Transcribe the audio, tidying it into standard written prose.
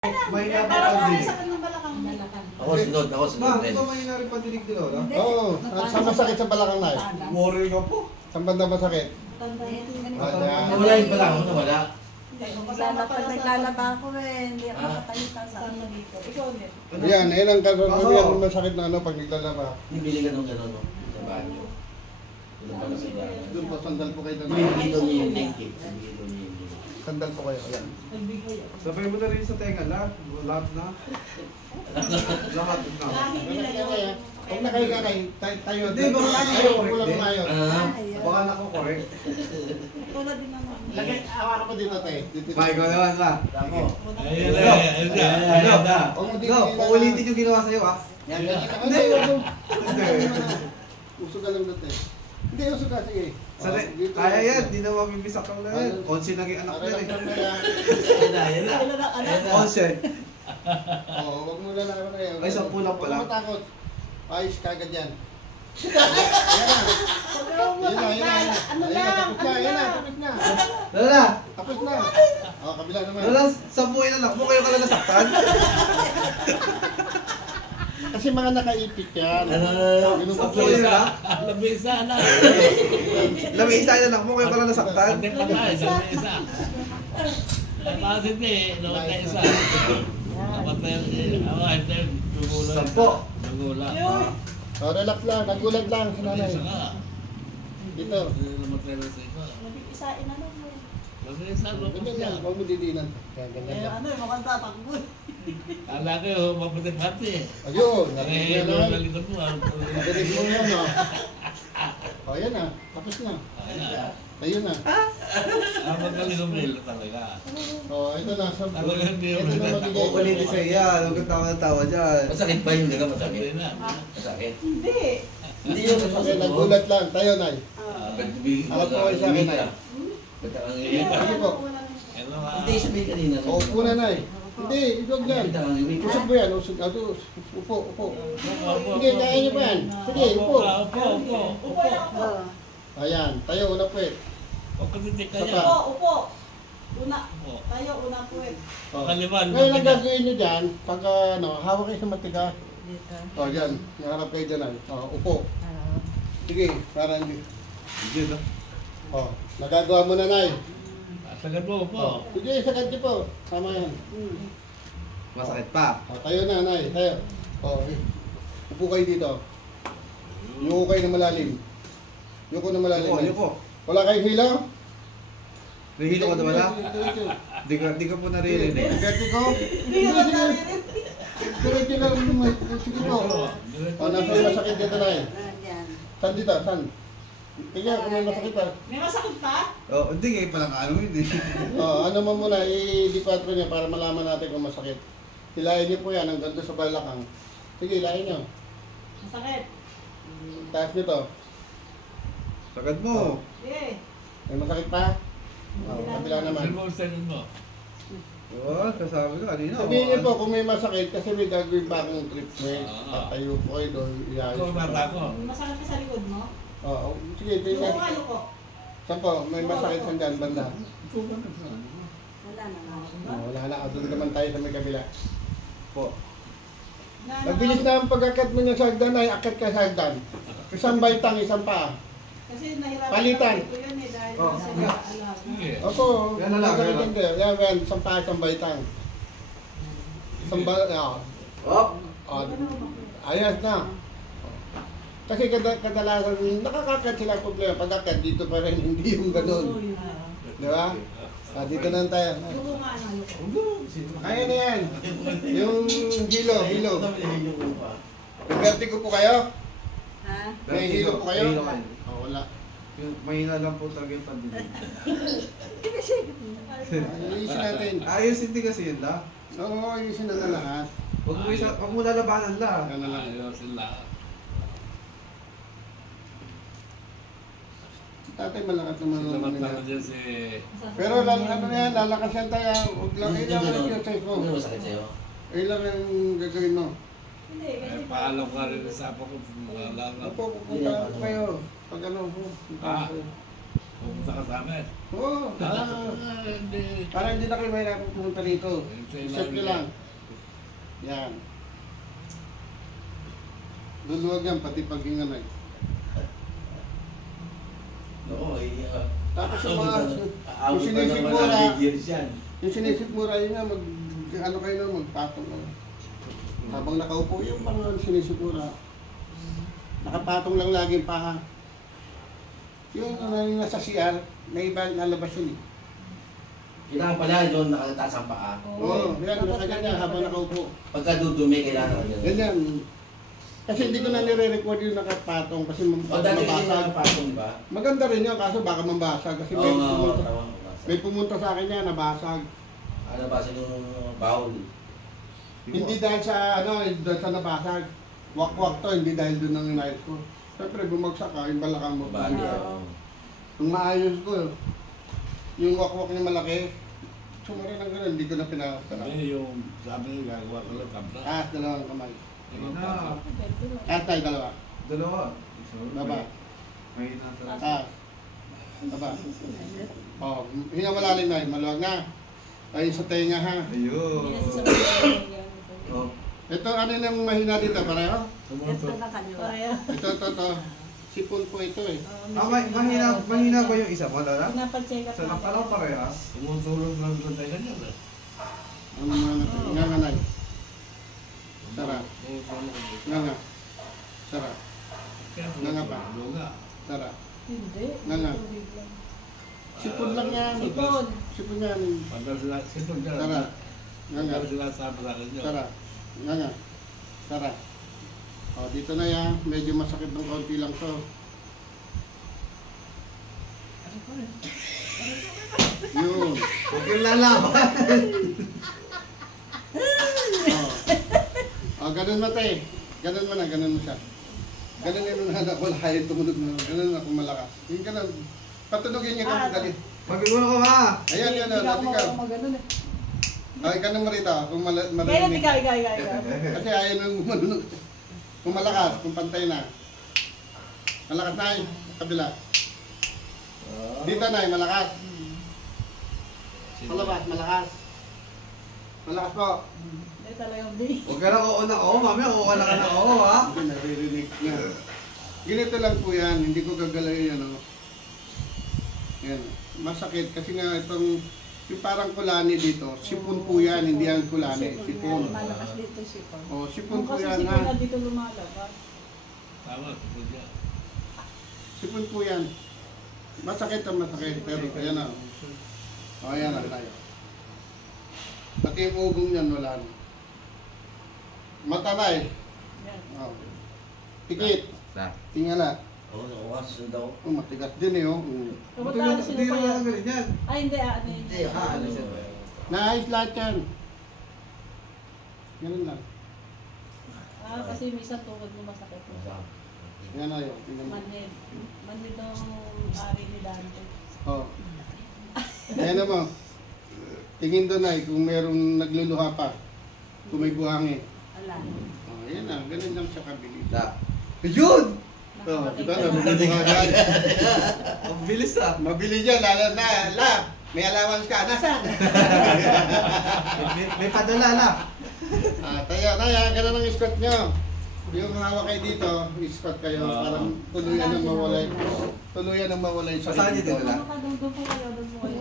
Mahina pa Parang pandinig. sakit ng balakang. Ako sunod Ma, din. di ba mahina rin pandinig ni Lola? Oo. Saan masakit sa balakang na? Warrior ka po. Saan banda masakit? Nawala yung pala ako, nawala. Pag naglalaba ako hindi ako makatayo sa Ikaw din. Yan, ayun ang karamihan masakit na ano pag naglalaba. Nibili ka nung gano'n, no? Sa banyo. Doon pala sa ilalim. Doon po, sandal po kayo doon. Binibili daw niya yung native. Binibili daw niya yung Sandal po kayo. Ayan. Sabay mo na rin sa tenga, lahat na. Lahat na. Huwag na kayo kakay. Tayo. Hindi, baka tayo. correct Kulang din. tayo. Baka nako-correct. Tulad din naman. Lagay, awa ko dito tayo. May ko naman ba? Damo. Ayun na. Go, paulitin yung ginawa sa'yo ah. Yan na. Hindi, usog ka lang dito eh. Hindi, usog ka. Sige. Kaya yan, di na mabibisak lang na yan. 11 naging anak Para na lang rin. kami Yan na. 11. Oo, wag mo na lang kayo. Ay, 10 lang pala. Huwag matakot. Ayos kagad yan. Yan na. Ano lang? Tapos na, yan na. Tapos na. Lola! Tapos na. Oh, kabila naman. Lola, 10 yung anak mo, kayo ka lang nasaktan? Kasi mga nakaipit yan. Ano? Sa puwi na? Lamisa na. Lamisa yung anak mo, kayo ka lang nasaktan? Pati patay, lamisa. Tapos hindi, namatay isa. Namatay ako, hindi, gugula. 10. Gugula. Oh, relax lang. Nagulat lang si nanay. Lamisa nga. Dito. Namatay na sa iba. Nag-iisain na lang mo. Lamisa, lupos Ganyan niya. lang. Huwag mo didinan. Ganyan lang. Mukhang tatakbo. Kala ko, mapati-pati. Ayun. Narinig mo na likod mo. Narinig mo yan, no? Oh, yan na. Tapos na. Ayun na. Magaling umilo talaga. Oh, ito na. Talaga hindi Ito umilo. na magiging. Uulitin sa'yo yan, huwag kang tawa-tawa dyan. Masakit ba yung gano'n? Masakit. Hindi na. Masakit. Hindi. Hindi yun. Okay, nagulat lang. Tayo, nay. Alam ko kayo sa akin, ay. Ba't ang Hindi. iiyak? Sige po. Ano nga? Hindi, sabihin kanina. Oh, upo na, nay. Hindi, idog yan. Ba't ang iiyak? Usog mo yan. Usog. Upo, upo. Sige, kaya niyo pa yan. Sige, upo. Upo. Upo na upo. Ayan, tayo una po eh. Huwag katitik ka Sapa. niya. Upo. Una. Upo. Tayo una po eh. Oh. Kaliman. Ngayon ang gagawin nyo dyan, pagka hawak kayo sa matiga. O, dyan. Naharap kayo dyan ay. O, upo. Sige, para hindi. Yun, no? O, nagagawa mo na, nay. Sagad mo, upo. O, sige, sagad niyo po. Tama yan. Masakit pa. O, tayo na, nay. Tayo. O, upo kayo dito. Yuko kayo na malalim. Yuko na malalim. Yuko, nay. yuko. Wala kayong hilo? Nahihilo ka na wala? Di ka po naririnig. Gati ko? Sige, diretso lang naman. Sige po. O, nasa yung masakit dito, nay. Saan dito? Saan? Tingnan kung may masakit ha. May masakit pa? Oh, hindi ngayon palang ano yun eh. Ano mo muna, i-4 niya para malaman natin kung masakit. Hilahin niyo po yan hanggang doon sa balakang. Sige, hilahin niyo. Masakit. Taas niyo to. Sagad mo. Eh. May masakit pa? Kabila naman. Sino mo? Oo, kasabi ko kanina. Sabihin niyo po kung may masakit kasi may gagawin pa akong treatment. Tatayo po kayo doon. Ikaw mata ko. Masakit ka sa likod mo? Oo, sige, Yuko tingnan. ka, yuko. Saan po? May masakit saan dyan, banda? Wala na. Wala na, doon naman tayo sa may kabila. Po. Mabilis na ang pag-akat mo ng sagdan ay akat ka sagdan. Isang baitang, isang paa. Kasi nahirapan Palitan. ko yun eh dahil Oh. kasi alam. Sige. Opo, Yan na lang, masakit yan na. hindi. Yan, isang paa, isang baitang. Isang baitang, Oh. ayos na. Kasi kadalasan, nakakakat sila ang problema. Pag-akat, dito pa rin, hindi yung ganun. Di ba? Dito na tayo. Yuko nga na, yuko. Kaya na yan. Yung hilo. Vertigo po kayo? Ha? May hilo po kayo? May hilo kayo. Wala. Yung mahina lang po talaga yung pandinig. Ayusin natin. Ayos hindi kasi yun la. Oo, ayusin na na lahat. Huwag mo lalabanan la. Yan na lang. Ayaw sila. Tatay malakas naman Sila naman matalo nila. dyan si... Pero ano na yan, lalakas yan tayo. Huwag lang, ilang ang exercise mo. Ano masakit sa'yo? Ilang ang gagawin mo. Hindi, kasi Eh, paalam ka rin sa apo ko. Mga lala. Opo, pupunta kayo. Pag ano po. Ah. Pumunta ka sa amin. Oo, Hindi. para hindi na kayo mahirap pumunta rito. Isip nyo lang. Yan. Luluwag yan, pati paghingan ay. Oo, Tapos yung mga, aabot yung pa naman sinisigmura, ng big years yan. yung sinisigmura yun nga, ano kayo na, magpatong na. Habang nakaupo yung pang sinisigmura. Nakapatong lang lagi yung paha. Yung nasa CR, na iba lalabas yun eh. Kailangan pala doon nakataas ang paa. Oo, yan, nakaganyan habang nakaupo. Pagka dudumi, kailangan ganyan. Ganyan. Kasi hindi ko na nire-record yung nakapatong kasi O dati kayo mabasag. na patong, di ba? Maganda rin yun, kaso baka mabasag. Kasi Oo nga, oo, pumunta, tama. may pumunta sa akin yan, nabasag. Ano ba sa yung bawal? Hindi dahil sa dahil sa nabasag. Wak-wak to, hindi dahil doon ang inayos ko. Siyempre, bumagsak ka, yung balakang mo. Bali, Oo. Nung maayos ko, yung wak-wak niya malaki, sumara ng gano'n, hindi ko na pinapala. Hindi, yung sabi niya, gagawa ko lang tabla. Taas, dalawang kamay. Yung Na, Taas tayo, dalawa. dalawa. Baba. Mahina talaga. Taas. Baba. Oh, hinga malalim na, maluwag na. Ayun sa tenga ha. Ayun. Oh. Ito, ano yung mahina dito, pareho? Ito na kaliwa. Ito. Sipon po ito eh. Mahina ba yung isa mo, Lola? Pinapacheck up Sa nakalaw parehas. Tumutulong lang sa tayo ganyan. Ano mga natin? Nga. Sarap. Nga. Sarap. Nga ba? Luga. Sarap. Hindi. Nga. Tubig lang. Sipon lang yan. Sipon. Sipon yan. Pandal sila, sino dyan? Sarap. Nga. Pandal sila sa akin nyo. Sarap. Nga. Sarap. O, dito na yan. Medyo masakit ng konti lang to. Yun. Huwag yung lalaban. O, ganun mata eh. Ganun mo na, ganun mo siya. Ganun yun na wala kayo tumunog na. Ganun ako malakas. Yung ganun. Patunogin niyo kung dali. Magigulo ka ba? Ayan yun, Hindi dati ako ka. maganon eh. Ay, ganun mo rito. Kung Kaya marinig. ikaw. Kasi ayaw nang gumanunog. Kung malakas, kung pantay na. Malakas na yun. Kabila. Dito na yun, malakas. Palabas, malakas. Malakas po. Hindi talagang big. Huwag ka na oo na oo. Mamaya oo ka na oo, ha? Hindi, naririnig na. Ganito lang po yan. Hindi ko gagalawin yan. Yan. Masakit kasi nga itong yung parang kulani dito. Sipon po yan, hindi yan kulani. Sipon. Malakas dito sipon. O, sipon po Kasi yan sipon ha. na dito lumalabas. Tama, sipon niya. Sipon po yan. Masakit ang masakit. Pero ayan na. O, ayan na tayo. Pati yung ugong yan, wala na. Mata na eh. Yan. O. Pikit. Tingala. Oo, nakuha daw. O, matigas din eh. Oh. Kapag Hindi ano sino na pa lang yan? ganun yan. Ay hindi ano yun. Hindi, ano siya ba? Naayos lahat yan. Ganun lang. Kasi minsan tuhod mo masakit mo. Yan na yun. Tingnan mo. Manhid. Manhid ang ari ni Dante. Oh. Ayan naman. Tingin doon ay kung merong nagluluha pa. Kung may buhangin. Ala. Oh, ayan na. Ganun lang siya kabilis. Ayun! Oh, diba? Nabubuha agad. Ang bilis ah. Mabili dyan. Lalo na. May allowance ka. Nasaan? May padala na. Tayo. Naya. Ganun ang squat nyo. Yung hawak kayo dito, squat kayo. Parang tuluyan ng mawalay. Tuluyan ng mawalay sa Saan niyo dinala? Ano ka doon po kayo? Doon po kayo.